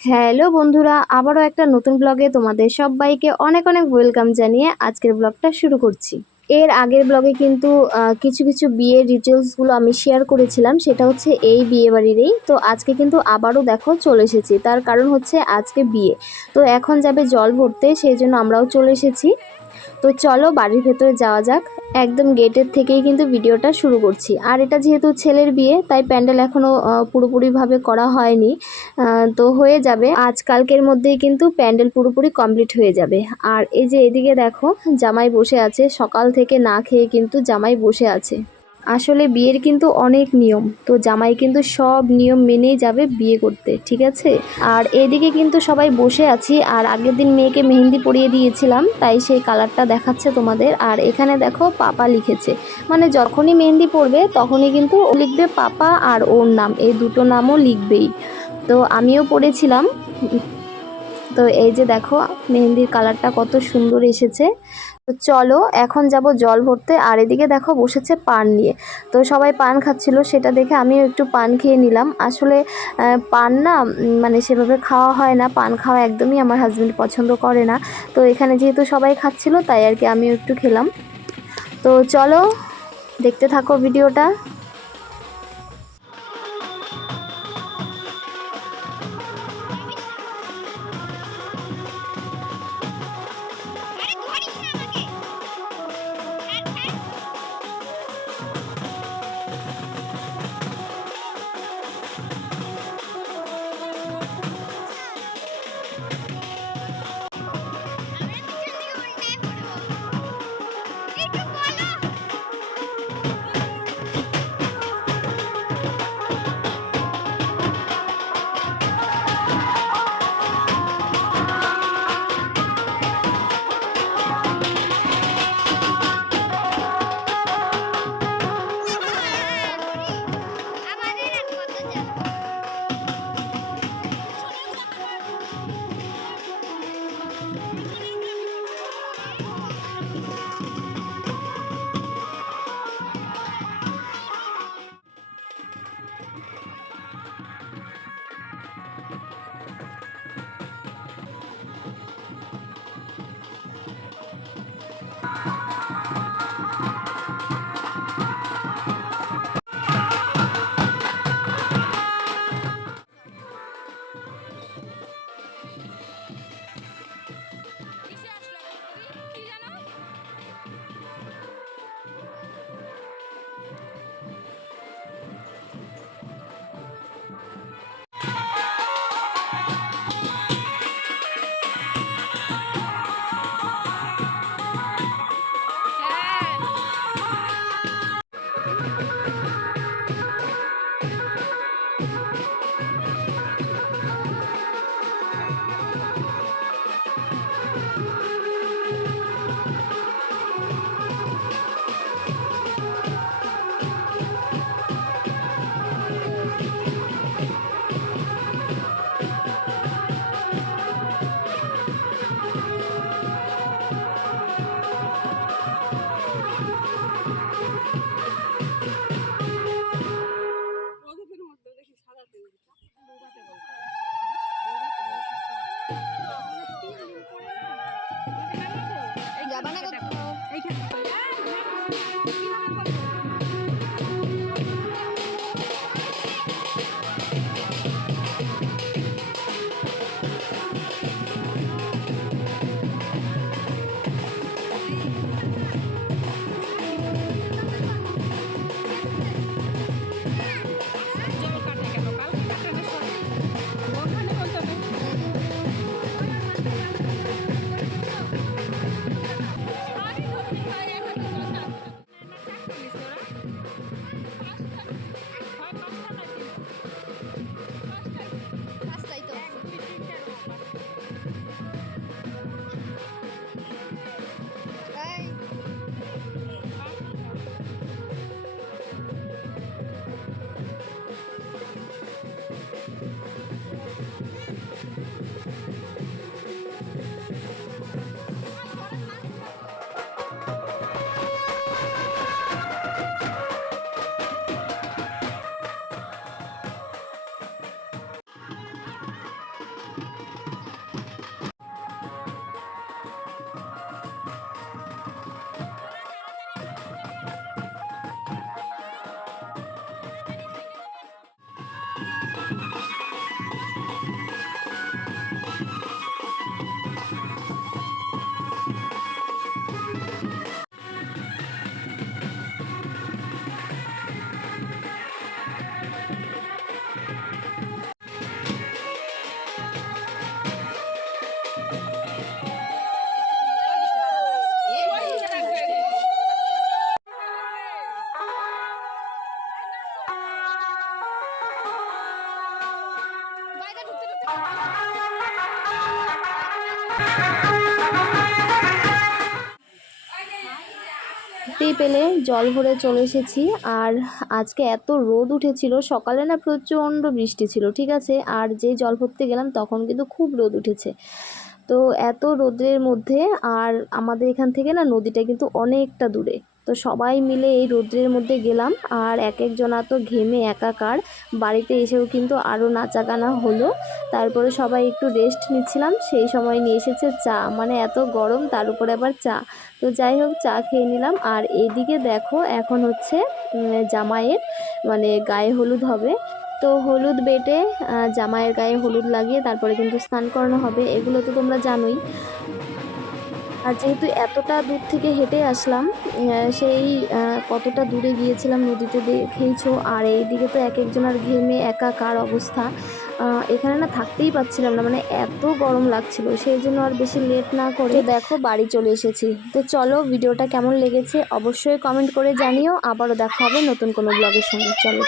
Hello বন্ধুরা, আবারও একটা নতুন ব্লগে তোমাদের সবাইকে অনেক অনেক ওয়েলকাম জানিয়ে আজকের ব্লগটা শুরু করছি। এর আগের ব্লগে কিন্তু কিছু কিছু বিয়ের ডিটেলসগুলো আমি শেয়ার করেছিলাম, সেটা হচ্ছে এই বিয়ে বাড়িরই তো আজকে কিন্তু আবারও দেখো চলে এসেছি, তার কারণ হচ্ছে আজকে বিয়ে। তো এখন যাবে জল ভরতে, সেই জন্য আমরাও চলে এসেছি। তো চলো বাড়ির ভেতরে যাওয়া যাক। একদম গেটের থেকেই কিন্তু ভিডিওটা শুরু করছি। আর এটা যেহেতু ছেলের বিয়ে, তাই প্যান্ডেল এখনও পুরোপুরিভাবে করা হয়নি। তো হয়ে যাবে। আজকালকের মধ্যেই কিন্তু প্যান্ডেল পুরোপুরি কমপ্লিট হয়ে যাবে। আর এই যে এদিকে দেখো, জামাই বসে আছে। সকাল থেকে না খেয়ে কিন্তু জামাই বসে আছে। আসলে বিয়ের কিন্তু অনেক নিয়ম। তো জামাই কিন্তু সব নিয়ম মেনেই যাবে বিয়ে করতে, ঠিক আছে? আর এদিকে কিন্তু সবাই বসে আছি, আর আগের দিন মেয়েকে মেহেন্দি পরিয়ে দিয়েছিলাম, তাই সেই কালারটা দেখাচ্ছে তোমাদের। আর এখানে দেখো পাপা লিখেছে। মানে যখনই মেহেন্দি পড়বে তখনই কিন্তু লিখবে পাপা আর ওর নাম। এই দুটো নামও লিখবেই। তো আমিও পড়েছিলাম। তো এই যে দেখো, মেহেন্দির কালারটা কত সুন্দর এসেছে। তো চলো, এখন যাব জল ভরতে। আর এদিকে দেখো, বসেছে পান নিয়ে। তো সবাই পান খাচ্ছিল, সেটা দেখে আমিও একটু পান খেয়ে নিলাম। আসলে পান না মানে সেভাবে খাওয়া হয় না। পান খাওয়া একদমই আমার হাজব্যান্ড পছন্দ করে না। তো এখানে যেহেতু সবাই খাচ্ছিল, তাই আর কি আমিও একটু খেলাম। তো চলো, দেখতে থাকো ভিডিওটা। you. দেখতেই পেলে জল ভরে চলে এসেছি। আর আজকে এত রোদ উঠেছিল, সকালে না প্রচণ্ড বৃষ্টি ছিল, ঠিক আছে? আর যে জল ভরতে গেলাম, তখন কিন্তু খুব রোদ উঠেছে। তো এত রোদের মধ্যে আর আমাদের এখান থেকে না নদীটা কিন্তু অনেকটা দূরে। তো সবাই মিলে এই রোদ্রের মধ্যে গেলাম আর এক একজনা তো ঘেমে একাকার। বাড়িতে এসেও কিন্তু আরও নাচাগানা হলো। তারপরে সবাই একটু রেস্ট নিচ্ছিলাম। সেই সময় নিয়ে এসেছে চা। মানে এত গরম, তার উপরে আবার চা। তো যাই হোক, চা খেয়ে নিলাম। আর এইদিকে দেখো, এখন হচ্ছে জামাইয়ের মানে গায়ে হলুদ হবে। তো হলুদ বেটে আহ, জামাইয়ের গায়ে হলুদ লাগিয়ে তারপরে কিন্তু স্নান করানো হবে। এগুলো তো তোমরা জানোই। আর যেহেতু এতটা দূর থেকে হেঁটে আসলাম সেই কতটা দূরে গিয়েছিলাম নদীতে দেখেইছো। আর এইদিকে তো এক একজনের ঘেমে একাকার অবস্থা। এখানে না থাকতেই পাচ্ছিলাম না মানে এত গরম লাগছিল। সেই জন্য আর বেশি লেট না করে দেখো বাড়ি চলে এসেছি। তো চলো ভিডিওটা কেমন লেগেছে অবশ্যই কমেন্ট করে জানিও। আবারও দেখা হবে নতুন কোনো ব্লগের সঙ্গে। চলো